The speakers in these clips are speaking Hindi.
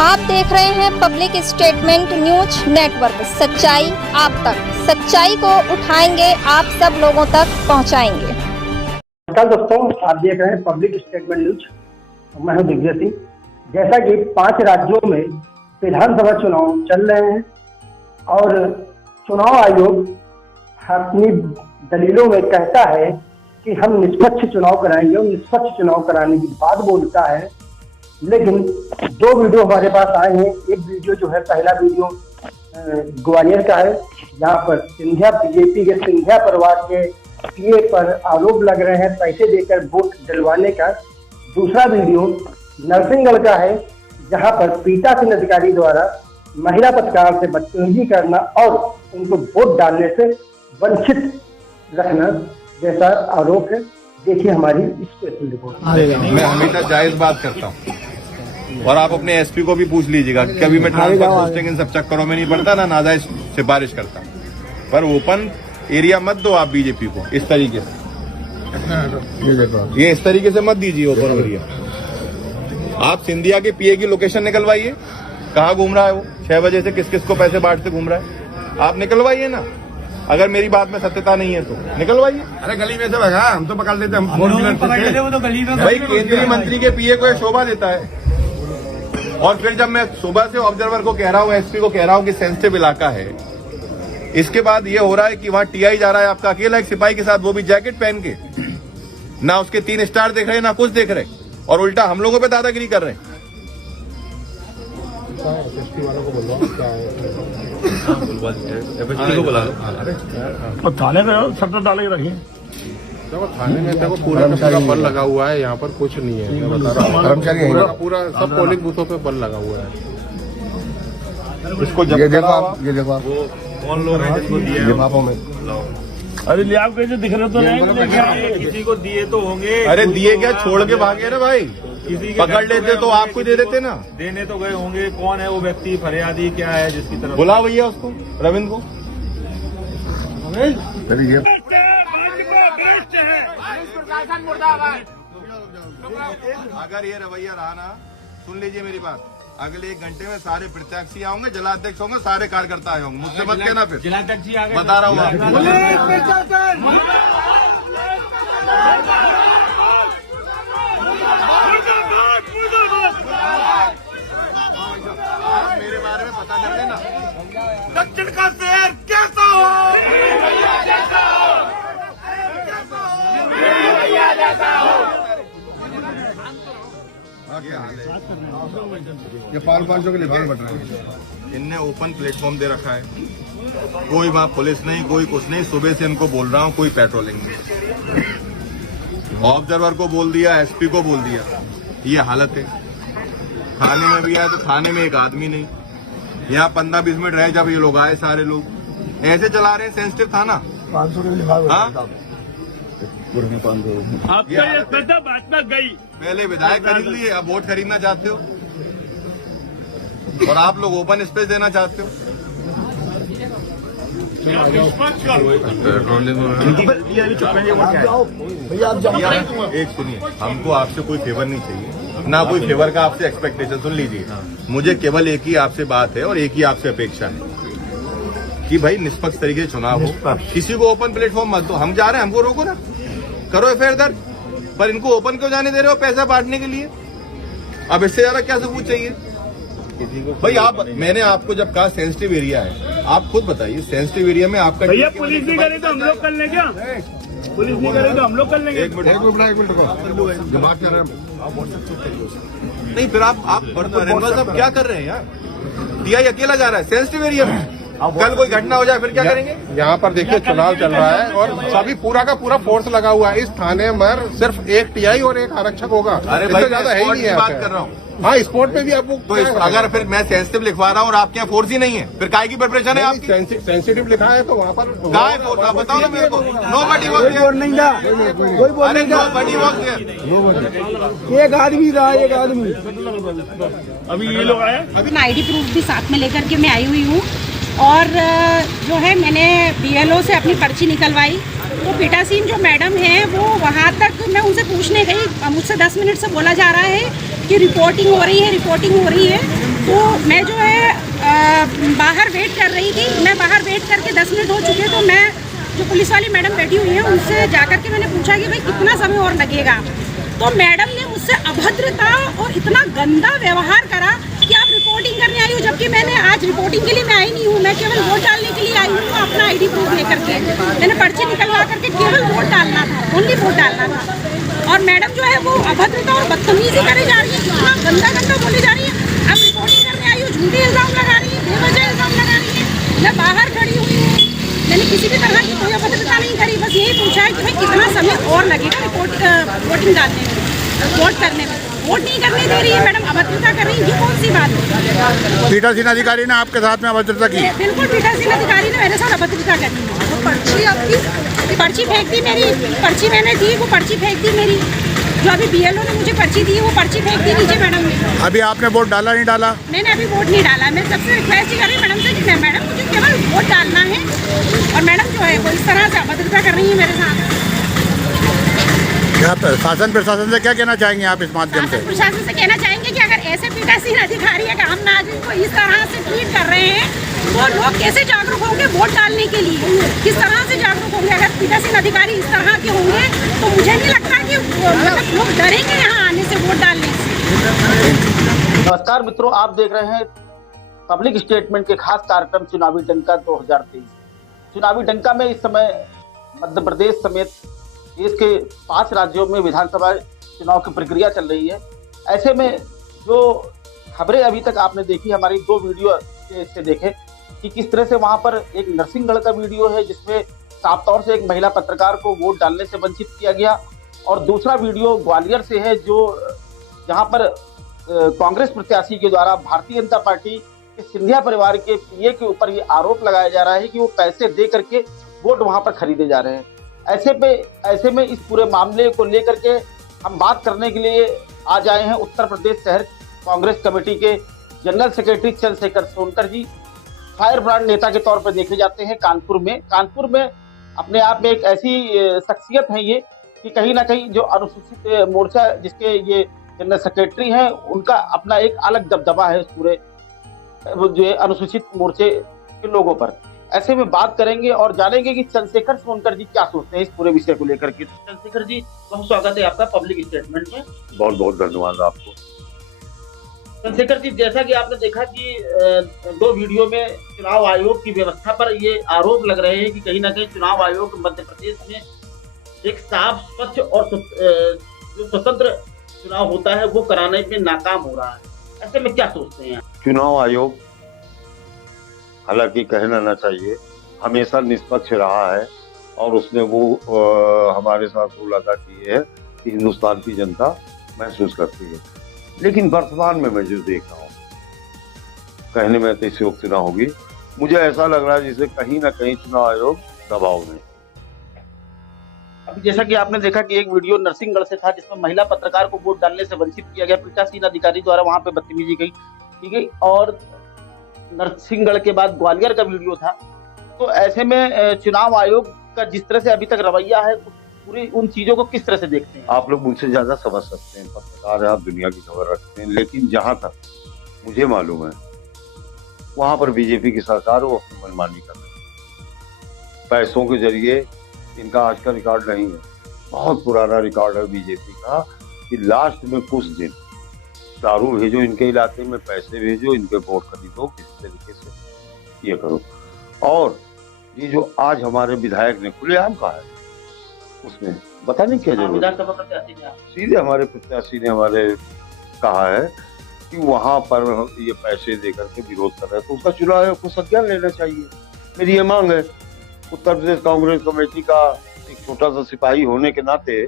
आप देख रहे हैं पब्लिक स्टेटमेंट न्यूज नेटवर्क। सच्चाई आप तक, सच्चाई को उठाएंगे, आप सब लोगों तक पहुंचाएंगे। नमस्कार दोस्तों, आप देख रहे हैं पब्लिक स्टेटमेंट न्यूज। मैं हूं दिग्विजय सिंह। जैसा कि 5 राज्यों में विधानसभा चुनाव चल रहे हैं और चुनाव आयोग अपनी दलीलों में कहता है कि हम निष्पक्ष चुनाव कराएंगे और निष्पक्ष चुनाव कराने की बात बोलता है, लेकिन 2 वीडियो हमारे पास आए हैं। एक वीडियो जो है, पहला वीडियो ग्वालियर का है, जहां पर सिंधिया बीजेपी के सिंधिया परिवार के पीए पर आरोप लग रहे हैं पैसे देकर वोट डलवाने का। दूसरा वीडियो नरसिंहगढ़ का है, जहां पर पीठासीन अधिकारी द्वारा महिला पत्रकार से बदतमीजी करना और उनको वोट डालने से वंचित रखना जैसा आरोप है। देखिए हमारी स्पेशल रिपोर्ट। मैं हमेशा जायज बात करता हूँ और आप अपने एसपी को भी पूछ लीजिएगा। कभी मैं ट्रांसफर पोस्टिंग इन सब चक्करों में नहीं पड़ता, ना नाजायज सिफारिश करता। पर ओपन एरिया मत दो आप बीजेपी को इस तरीके से, ये इस तरीके से मत दीजिए ओपन एरिया। आप सिंधिया के पीए की लोकेशन निकलवाइए, कहाँ घूम रहा है वो, 6 बजे से किस किस को पैसे बांटते घूम रहा है, आप निकलवाइए ना। अगर मेरी बात में सत्यता नहीं है तो निकलवाइए। अरे गली में से भगा, हम तो पकड़ लेते हैं, हम वो तो गली में भाई केंद्रीय मंत्री के पीए को शोभा देता है। और फिर जब मैं सुबह से ऑब्जर्वर को कह रहा हूँ, एसपी को कह रहा हूँ कि सेंसिटिव इलाका है, इसके बाद ये हो रहा है कि वहां टीआई जा रहा है आपका अकेला एक सिपाही के साथ, वो भी जैकेट पहन के, ना उसके 3 स्टार देख रहे ना कुछ देख रहे, और उल्टा हम लोगों पे दादागिरी कर रहे हैं। और थाने में सट्टा डाले रखिए। देखो थाने में देखो पूरा का पूरा बल लगा हुआ है, यहाँ पर कुछ नहीं है। मैं बता रहा हूँ, कर्मचारी पूरा सब पोलिंग बूथों पे बल लगा हुआ है। इसको जब ये देखो आप, ये देखो आप, वो कौन लोग हैं जिनको दिए लिफाफों में। अरे ले आप कैसे दिख रहे तो नहीं, किसी को दिए तो होंगे। अरे दिए क्या, छोड़ के भागे ना भाई, पकड़ लेते तो आपको दे देते ना। देने तो गए होंगे। कौन है वो व्यक्ति, फरियादी क्या है जिसकी तरफ? बुला भैया उसको, रविंद्र को। अगर ये रवैया रहा ना, सुन लीजिए मेरी बात, अगले 1 घंटे में सारे प्रत्याशी आएंगे, जिलाध्यक्ष होंगे, सारे कार्यकर्ता आए होंगे। मुझसे मत कहना, फिर जिलाध्यक्ष आ गए, बता रहा हूँ आपको। मेरे बारे में पता चले ना, दक्षिण का शहर कैसा हो, ये 500 के लिफाफे बट रहे हैं। इनने ओपन प्लेटफॉर्म दे रखा है, कोई वहाँ पुलिस नहीं, कोई कुछ नहीं। सुबह से इनको बोल रहा हूँ, कोई पेट्रोलिंग नहीं। ऑब्जर्वर को बोल दिया, एसपी को बोल दिया, ये हालत है। थाने में भी आए तो थाने में एक आदमी नहीं। यहाँ 15-20 मिनट रहे, जब ये लोग आए, सारे लोग ऐसे चला रहे हैं सेंसिटिव थाना। 500 के लिफाफे। हाँ? आपका ये पैसा भाजपा गई। पहले विधायक खरीद लिए, अब वोट खरीदना चाहते हो, और आप लोग ओपन स्पेस देना चाहते हो। एक सुनिए, हमको आपसे कोई फेवर नहीं चाहिए, ना कोई फेवर का आपसे एक्सपेक्टेशन। सुन लीजिए, मुझे केवल एक ही आपसे बात है और एक ही आपसे अपेक्षा है कि भाई निष्पक्ष तरीके से चुनाव हो। किसी को ओपन प्लेटफॉर्म मत दो। हम जा रहे हैं, हमको रोको ना, करो एफआईआर दर्ज, पर इनको ओपन क्यों जाने दे रहे हो? पैसा बांटने के लिए। अब इससे ज्यादा क्या सबूत चाहिए भाई? आप, मैंने आपको जब कहा सेंसिटिव एरिया है, आप खुद बताइए सेंसिटिव एरिया में आपका भैया पुलिस नहीं करे तो हम लोग कर लें क्या? पुलिस नहीं करे तो हम लोग कर लेंगे। एक मिनट नहीं, फिर आप साहब क्या कर रहे हैं यार? टीआई अकेला जा रहा है सेंसिटिव एरिया में, कल कोई घटना हो जाए फिर क्या करेंगे? यहाँ पर देखिए चुनाव चल रहा है और सभी पूरा का पूरा फोर्स लगा हुआ है। इस थाने में सिर्फ एक टीआई और एक आरक्षक होगा। अरे भाई, ज्यादा है ही नहीं है। बात कर रहा हूँ। हाँ, स्पोर्ट पे भी आपको तो अगर फिर मैं सेंसिटिव लिखवा रहा हूँ और आपके यहाँ फोर्स ही नहीं है, फिर काय की प्रिपरेशन है आपकी? सेंसिटिव लिखा है तो वहाँ पर काय फोर्स, आप बताओ ना मेरे को। नोबडी वर्क हियर, नहीं था, कोई बोल अरे नहीं था। Nobody work here. एक आदमी था, एक आदमी। अभी ये लोग आए, अभी आईडी प्रूफ भी साथ में लेकर के मैं आई हुई हूँ और जो है मैंने बीएलओ से अपनी पर्ची निकलवाई। तो पीठासीन जो मैडम है वो वहाँ तक मैं उनसे पूछने गई, मुझसे 10 मिनट से बोला जा रहा है कि रिपोर्टिंग हो रही है, रिपोर्टिंग हो रही है। तो मैं जो है बाहर वेट कर रही थी। मैं बाहर वेट करके 10 मिनट हो चुके, तो मैं जो पुलिस वाली मैडम बैठी हुई है उनसे जाकर के मैंने पूछा कि भाई कितना समय और लगेगा। तो मैडम ने मुझसे अभद्रता और इतना गंदा व्यवहार करा कि आप रिपोर्टिंग करने आई हो, जबकि मैंने आज रिपोर्टिंग के लिए मैं आई नहीं हूँ। मैं केवल वोट डालने के लिए आई हूँ, अपना ID प्रूफ लेकर के। मैंने पर्ची निकलवा करके केवल वोट डालना था, ओनली वोट डालना था। और मैडम जो है वो अभद्रता और बदतमीजी करे जा रही है, इतना गंदा गंदा बोली जा रही है। आप रिपोर्टिंग करने आई हो, झूठे इल्जाम लगा रही है, बेवजह इल्जाम लगा रही है। मैं बाहर खड़ी हुई हूँ, मैंने किसी भी तरह की कोई अभद्रता नहीं करी, बस यही पूछा है कि भाई कितना समय और लगेगा वोटिंग डालने में, वोट करने में। वोट नहीं करने दे रही है मैडम, अभद्रता कर रही है, ये कौन सी बात है? पीठासीन अधिकारी ने आपके साथ में अभद्रता की? बिल्कुल, पीठासीन अधिकारी ने मेरे साथ अभद्रता करी। वो पर्ची आपकी पर्ची फेंक दी मेरी, पर्ची मैंने दी, वो पर्ची फेंक दी मेरी। जो अभी BLO ने मुझे पर्ची दी है वो पर्ची फेंक दी नीचे मैडम ने। अभी आपने वोट डाला नहीं डाला? मैंने अभी वोट नहीं डाला। मैं सबसे रिक्वेस्ट ही कर रही हूँ मैडम से कि मैडम मुझे केवल वोट डालना है। और मैडम जो है वो इस तरह से अभद्रता कर रही है मेरे साथ। क्या शासन प्रशासन से क्या कहना चाहेंगे आप इस माध्यम से? प्रशासन से कहना चाहेंगे कि अगर ऐसे पीठासीन अधिकारी है काम नाज़रीन को इस तरह से ट्रीट कर रहे हैं तो लोग कैसे जागरूक होंगे वोट डालने के लिए? किस तरह से जागरूक होंगे? अगर पीठासीन अधिकारी इस तरह के होंगे तो मुझे नहीं लगता कि मतलब लोग डरेंगे यहाँ आने से, वोट डालने से। नमस्कार मित्रों, आप देख रहे हैं पब्लिक स्टेटमेंट के खास कार्यक्रम चुनावी डंका 2023। चुनावी डंका में इस समय मध्य प्रदेश समेत देश के 5 राज्यों में विधानसभा चुनाव की प्रक्रिया चल रही है। ऐसे में जो खबरें अभी तक आपने देखी, हमारी 2 वीडियो से देखे कि किस तरह से वहां पर एक नरसिंहगढ़ का वीडियो है जिसमें साफ तौर से एक महिला पत्रकार को वोट डालने से वंचित किया गया, और दूसरा वीडियो ग्वालियर से है जो जहां पर कांग्रेस प्रत्याशी के द्वारा भारतीय जनता पार्टी के सिंधिया परिवार के PA के ऊपर ये आरोप लगाया जा रहा है कि वो पैसे दे करके वोट वहां पर खरीदे जा रहे हैं। ऐसे में इस पूरे मामले को लेकर के हम बात करने के लिए आज आए हैं उत्तर प्रदेश शहर कांग्रेस कमेटी के जनरल सेक्रेटरी चंद्रशेखर सोनकर जी। फायर ब्रांड नेता के तौर पर देखे जाते हैं कानपुर में अपने आप में एक ऐसी शख्सियत है ये कि कहीं ना कहीं जो अनुसूचित मोर्चा जिसके ये जनरल सेक्रेटरी हैं उनका अपना एक अलग दबदबा है पूरे जो अनुसूचित मोर्चे के लोगों पर। ऐसे में बात करेंगे और जानेंगे कि चंद्रशेखर सोनकर जी क्या सोचते हैं इस पूरे विषय को लेकर के। चंद्रशेखर जी, बहुत स्वागत है आपका पब्लिक स्टेटमेंट में। बहुत बहुत धन्यवाद आपको। चंद्रशेखर जी, जैसा कि आपने देखा कि 2 वीडियो में चुनाव आयोग की व्यवस्था पर ये आरोप लग रहे हैं कि कहीं ना कहीं चुनाव आयोग मध्य प्रदेश में एक साफ, स्वच्छ और जो स्वतंत्र चुनाव होता है वो कराने में नाकाम हो रहा है। ऐसे में क्या सोचते हैं? चुनाव आयोग, हालांकि कहना ना चाहिए, हमेशा निष्पक्ष रहा है और उसने वो हमारे साथ रूल अदा किए है कि हिंदुस्तान की जनता महसूस करती है। लेकिन वर्तमान में मैं जो देख रहा हूँ, कहने में अतिशयोक्ति ना होगी, मुझे ऐसा लग रहा है जैसे कहीं ना कहीं चुनाव आयोग दबाव में। अभी जैसा कि आपने देखा कि एक वीडियो नरसिंहगढ़ से था जिसमें महिला पत्रकार को वोट डालने से वंचित किया गया, पीठासीन अधिकारी द्वारा वहां पे बदतमीजी की गई, और नरसिंहगढ़ के बाद ग्वालियर का वीडियो था। तो ऐसे में चुनाव आयोग का जिस तरह से अभी तक रवैया है, पूरी उन चीजों को किस तरह से देखते हैं? आप लोग मुझसे ज्यादा समझ सकते हैं, पत्रकार है, आप दुनिया की खबर रखते हैं, लेकिन जहां तक मुझे मालूम है वहां पर बीजेपी की सरकार वो अपनी मनमानी कर रही है। पैसों के जरिए इनका आज का रिकॉर्ड नहीं है, बहुत पुराना रिकॉर्ड है बीजेपी का कि लास्ट में कुछ दिन दारू भेजो इनके इलाके में, पैसे भेजो, इनके वोट खरीदो, किसी तरीके से ये करो। और ये जो आज हमारे विधायक ने खुलेआम कहा है उसमें पता नहीं क्या जरूरत, विधानसभा प्रत्याशी ने सीधे हमारे प्रत्याशी ने हमारे कहा है कि वहां पर ये पैसे देकर के विरोध कर रहे हैं, तो उसका चुनाव आयोग को संज्ञान लेना चाहिए। मेरी ये मांग है। उत्तर प्रदेश कांग्रेस कमेटी का एक छोटा सा सिपाही होने के नाते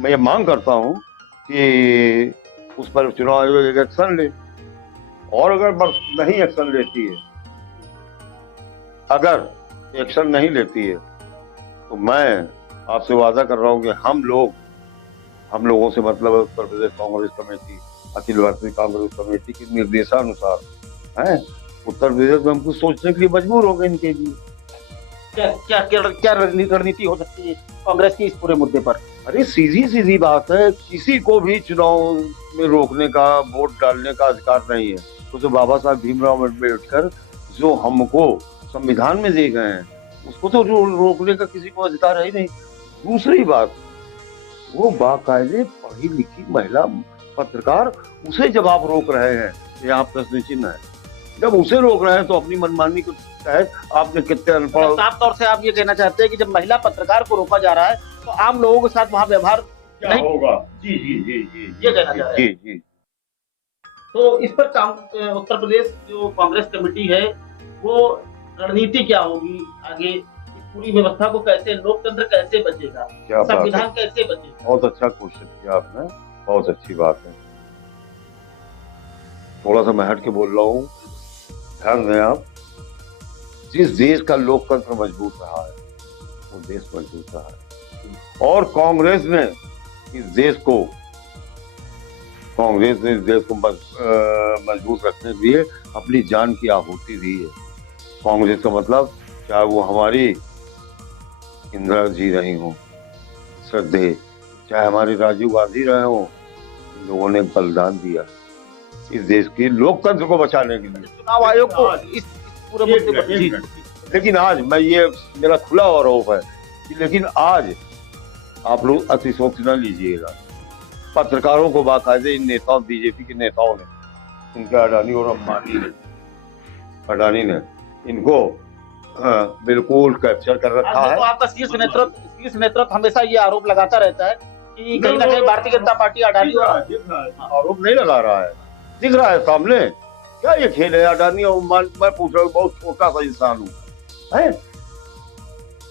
मैं ये मांग करता हूँ कि उस पर चुनाव आयोग एक एक्शन ले, और अगर नहीं एक्शन लेती है, अगर एक्शन नहीं लेती है तो मैं आपसे वादा कर रहा हूँ कि हम लोगों से मतलब उत्तर प्रदेश कांग्रेस कमेटी, अखिल भारतीय कांग्रेस कमेटी के निर्देशानुसार है उत्तर प्रदेश में हम कुछ सोचने के लिए मजबूर हो गए इनके लिए। क्या रणनीति हो सकती है कांग्रेस की इस पूरे मुद्दे पर? अरे सीधी बात है, किसी को भी चुनाव में रोकने का, वोट डालने का अधिकार नहीं है। तो बाबा साहब भीमराव अम्बेडकर जो हमको संविधान में दे गए हैं उसको तो रोकने का किसी को अधिकार है ही नहीं। दूसरी बात, वो बाकायदे पढ़ी लिखी महिला पत्रकार, उसे जब आप रोक रहे हैं, ये आप प्रश्न चिन्ह है। जब उसे रोक रहे हैं तो अपनी मनमानी को तहत आपने कितने अनपढ़। साफ तौर से आप ये कहना चाहते हैं कि जब महिला पत्रकार को रोका जा रहा है तो आम लोगों के साथ वहाँ व्यवहार क्या होगा? जी जी जी जी ये कहना चाह रहे हैं। जी जी। तो इस पर उत्तर प्रदेश जो कांग्रेस कमेटी है वो रणनीति क्या होगी आगे? इस पूरी व्यवस्था को कैसे, लोकतंत्र कैसे बचेगा, क्या बात है, संविधान कैसे बचेगा? बहुत अच्छा क्वेश्चन किया आपने, बहुत अच्छी बात है। थोड़ा सा मैं हट के बोल रहा हूँ, ध्यान दें आप। जिस देश का लोकतंत्र मजबूत रहा है वो देश मजबूत रहा है, और कांग्रेस ने इस देश को मजबूत रखने के लिए अपनी जान की आहुति दी है। कांग्रेस का मतलब चाहे वो हमारी इंदिरा जी रही हो, श्रद्धे, चाहे हमारे राजीव गांधी रहे हो, लोगों ने बलिदान दिया इस देश के लोकतंत्र को बचाने के लिए। चुनाव आयोग को इस पूरे मुद्दे पर, लेकिन आज मैं ये मेरा खुला आरोप है कि लेकिन आज आप लोग अतिशोक्ति न लीजिएगा। पत्रकारों को बाकायदे इन नेताओं, बीजेपी के नेताओं ने, उनके अडानी और अडानी ने इनको बिल्कुल कैप्चर कर रखा है। तो आपका शीर्ष नेतृत्व हमेशा ये आरोप लगाता रहता है कि कहीं ना कहीं भारतीय जनता पार्टी अडानी आरोप नहीं लगा रहा है, दिख रहा है सामने। क्या ये खेल है? अडानी और मैं पूछ रहा हूँ, बहुत छोटा सा इंसान हूँ,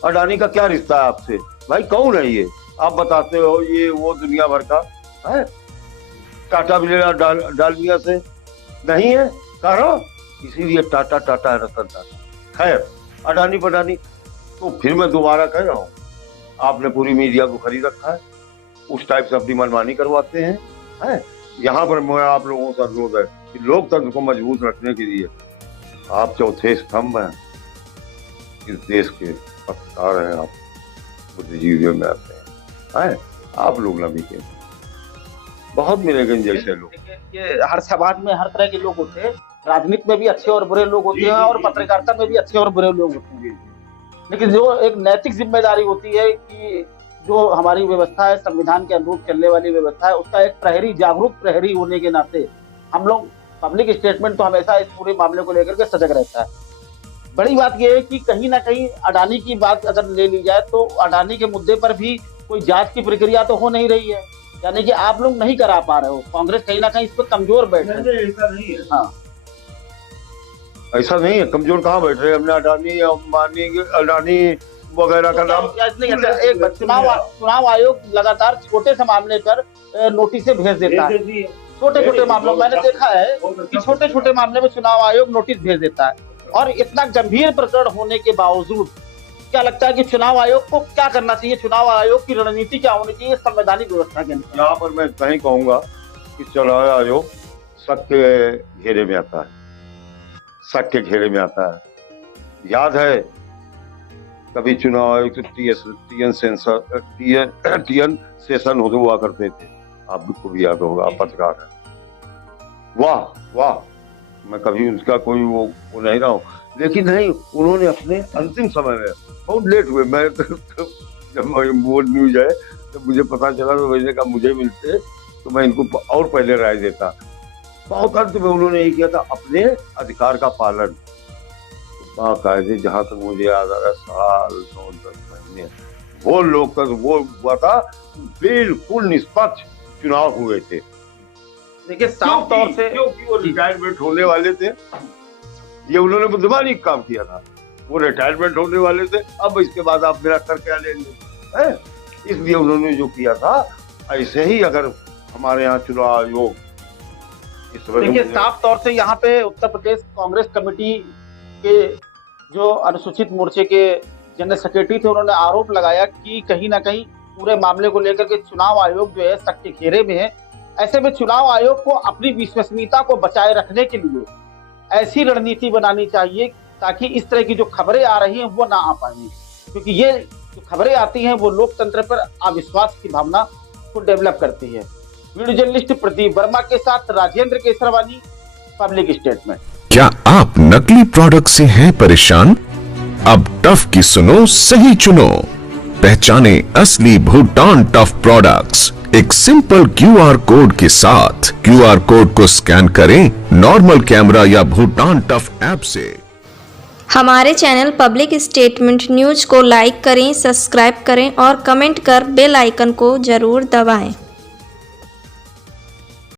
अडानी का क्या रिश्ता है आपसे? भाई कौन है ये? आप बताते हो ये वो दुनिया भर का है, टाटा भी लेना डालमिया से नहीं है, कहा इसीलिए टाटा टाटा है, रतन टाटा। खैर, अडानी पडानी तो फिर मैं दोबारा कह रहा हूँ, आपने पूरी मीडिया को खरीद रखा है, उस टाइप से अपनी मनमानी करवाते हैं। यहाँ पर मैं आप लोगों से अनुरोध है कि लोकतंत्र को मजबूत रखने के लिए आप चौथे स्तंभ हैं इस देश के, पत्रकार हैं आप, बुद्धिजीवियों में आते हैं, आप लोग ना मिले, बहुत मिलेंगे जैसे लोग। ये हर समाज में हर तरह के लोग होते हैं, राजनीति में भी अच्छे और बुरे लोग होते हैं और पत्रकारिता में भी अच्छे और बुरे लोग होते हैं, लेकिन जो एक नैतिक जिम्मेदारी होती है कि जो हमारी व्यवस्था है, संविधान के अनुरूप चलने वाली व्यवस्था है, उसका एक प्रहरी, जागरूक प्रहरी होने के नाते हम लोग पब्लिक स्टेटमेंट तो हमेशा इस पूरे मामले को लेकर के सजग रहता है। बड़ी बात यह है कि कहीं ना कहीं अडानी की बात अगर ले ली जाए तो अडानी के मुद्दे पर भी कोई जांच की प्रक्रिया तो हो नहीं रही है, यानी कि आप लोग नहीं करा पा रहे हो, कांग्रेस कहीं ना कहीं इस पर कमजोर बैठ रही है। ऐसा नहीं है। हाँ, ऐसा नहीं है, कमजोर कहाँ बैठ रहे? हमने अडानी वगैरह का नाम एक चुनाव आयोग लगातार छोटे से मामले पर नोटिस भेज देता है। छोटे छोटे मामलों, मैंने देखा है कि छोटे छोटे मामले में चुनाव आयोग नोटिस भेज देता है, और इतना गंभीर प्रकरण होने के बावजूद क्या लगता है कि चुनाव आयोग को क्या करना चाहिए? चुनाव आयोग की रणनीति क्या होनी चाहिए संवैधानिक व्यवस्था के अंदर? यहाँ पर मैं कहीं कहूंगा कि चुनाव आयोग शक के घेरे में आता है, शक के घेरे में आता है। याद है कभी चुनाव आयोग टीएन सेशन होते हुआ करते थे, आपको भी याद होगा, आप पत्रकार हैं। वाह वाह, मैं कभी उसका कोई वो नहीं रहा हूँ, लेकिन नहीं, उन्होंने अपने अंतिम समय में, बहुत लेट हुए, मैं जब बोर्ड न्यूज है तो मुझे पता चला, तो मैंने कहा मुझे मिलते तो मैं इनको और पहले राय देता। बहुत अंत में उन्होंने ये किया था, अपने अधिकार का पालन बाकायदे, जहां तक मुझे याद आ रहा है, साल 9-10 महीने वो लोकतंत्र वो हुआ था, बिल्कुल निष्पक्ष चुनाव हुए थे। देखिए साफ तौर से क्योंकि वो रिटायरमेंट होने वाले थे, ये उन्होंने बुद्धिमानी काम किया था, वो रिटायरमेंट होने वाले थे, अब इसके बाद आप मेरा कर क्या लेंगे, इसलिए उन्होंने जो किया था। ऐसे ही अगर हमारे यहाँ चुनाव आयोग, देखिए साफ तौर से यहाँ पे उत्तर प्रदेश कांग्रेस कमेटी के जो अनुसूचित मोर्चे के जनरल सेक्रेटरी थे, उन्होंने आरोप लगाया कि कहीं ना कहीं पूरे मामले को लेकर के चुनाव आयोग जो है शक के घेरे में है। ऐसे में चुनाव आयोग को अपनी विश्वसनीयता को बचाए रखने के लिए ऐसी रणनीति बनानी चाहिए ताकि इस तरह की जो खबरें आ रही हैं वो ना आ पाएंगी, क्योंकि ये जो खबरें आती हैं वो लोकतंत्र पर अविश्वास की भावना को डेवलप करती है। वीडियो जर्नलिस्ट प्रदीप वर्मा के साथ राजेंद्र केसरवानी, पब्लिक स्टेटमेंट। क्या आप नकली प्रोडक्ट से हैं परेशान? अब टफ की सुनो, सही चुनो। पहचाने असली भूटान टफ प्रोडक्ट्स एक सिंपल QR कोड के साथ। QR कोड को स्कैन करें नॉर्मल कैमरा या भूटान टफ ऐप से। हमारे चैनल पब्लिक स्टेटमेंट न्यूज को लाइक करें, सब्सक्राइब करें और कमेंट कर बेल आइकन को जरूर दबाएं।